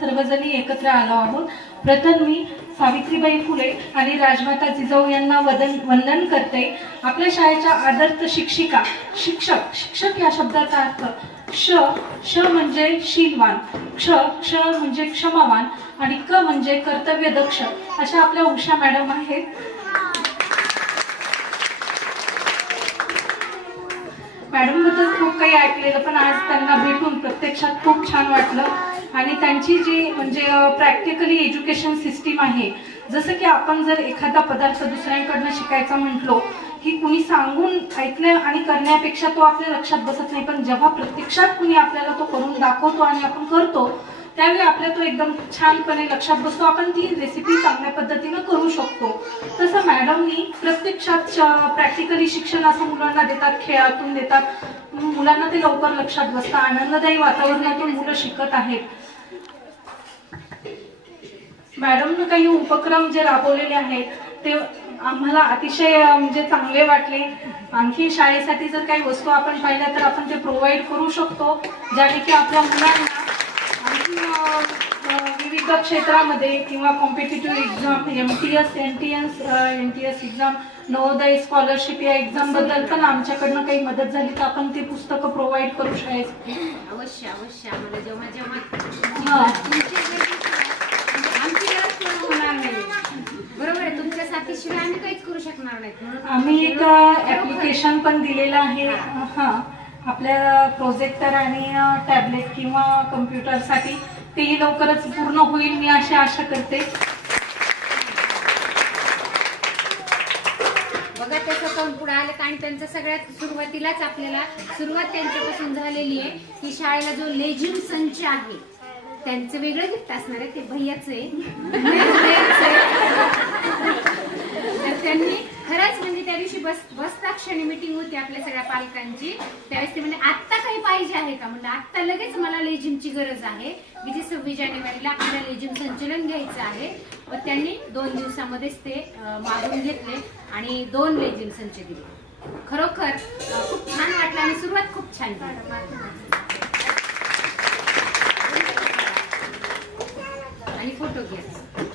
सर्वजणी एकत्र आलो आहोत। प्रथम मी सावित्रीबाई फुले आणि राजमाता जिजाऊ यांना वंदन करते। आपल्या शाळेच्या आदर्श शिक्षिका, शिक्षक या शब्दाचा अर्थ श म्हणजे शीलवान, क्ष म्हणजे क्षमावान आणि क म्हणजे कर्तव्यदक्ष अशा आपल्या उषा मॅडम आहेत। मॅडम बद्दल खूप काही ऐकलेलं, पण आज त्यांना भेटून प्रत्यक्षात खूप छान वाटलं। आणि त्यांची जी म्हणजे प्रॅक्टिकली एज्युकेशन सिस्टीम आहे, जसं की आपण जर एखादा पदार्थ दुसऱ्यांकडनं शिकायचा म्हटलो की कुणी सांगून ऐकलं आणि करण्यापेक्षा तो आपल्या लक्षात बसत नाही, पण जेव्हा प्रत्यक्षात कुणी आपल्याला तो करून दाखवतो आणि आपण करतो त्यावेळी आपल्या तो एकदम छानपणे लक्षात बसतो, आपण ती रेसिपी चांगल्या पद्धतीनं करू शकतो। तसं मॅडमनी प्रत्यक्षात प्रॅक्टिकली शिक्षण असं मुलांना देतात, खेळातून देतात, मुलांना ते लवकर लक्षात बसतं, आनंददायी वातावरणातून मुलं शिकत आहेत। मॅडमने काही उपक्रम जे राबवलेले आहेत ते आम्हाला अतिशय म्हणजे चांगले वाटले। आणखी शाळेसाठी जर काही वस्तू आपण पाहिल्या तर आपण ते प्रोव्हाइड करू शकतो, ज्याने की आपल्या मुलांना आणखी विविध क्षेत्रामध्ये किंवा competitive exam, MTS, NTS exam, Navodaya scholarship या एक्झाम बद्दल पण आमच्याकडनं काही मदत झाली तर आपण ती पुस्तकं प्रोव्हाइड करू शकतो। अवश्य आम्हाला जेव्हा आमची गरज पूर्ण होणार नाही, बरोबर आहे, तुमच्या साथीशिवाय आम्ही काहीच करू शकणार नाही। आम्ही एक ऍप्लिकेशन पण दिलेलं आहे, आपल्या प्रोजेक्टर आणि टॅबलेट किंवा कम्प्युटरसाठी, तेही लवकरच पूर्ण होईल मी अशी आशा करते। बघा त्याचं कोण पुढे आलं आणि त्यांचं सगळ्यात सुरुवातीलाच आपल्याला सुरुवात त्यांच्यापासून झालेली आहे की शाळेला जो लेझिम संच आहे त्यांचं वेगळं गिफ्ट असणार आहे, ते भैयाचं आहे। तर त्यांनी खरंच म्हणजे त्या दिवशी बसता क्षणी मीटिंग होती आपल्या सगळ्या पालकांची, त्यावेळेस ते म्हणजे आत्ता काही पाहिजे आहे का, म्हणजे आत्ता लगेच मला लेझिमची गरज आहे, 26 जानेवारीला आपल्याला लेझिम संचलन घ्यायचं आहे। व त्यांनी 2 दिवसामध्येच ते मागून घेतले आणि 2 लेझिम संच दिले। खरोखर खूप छान वाटलं आणि सुरुवात खूप छान झाली आणि फोटो घ्या।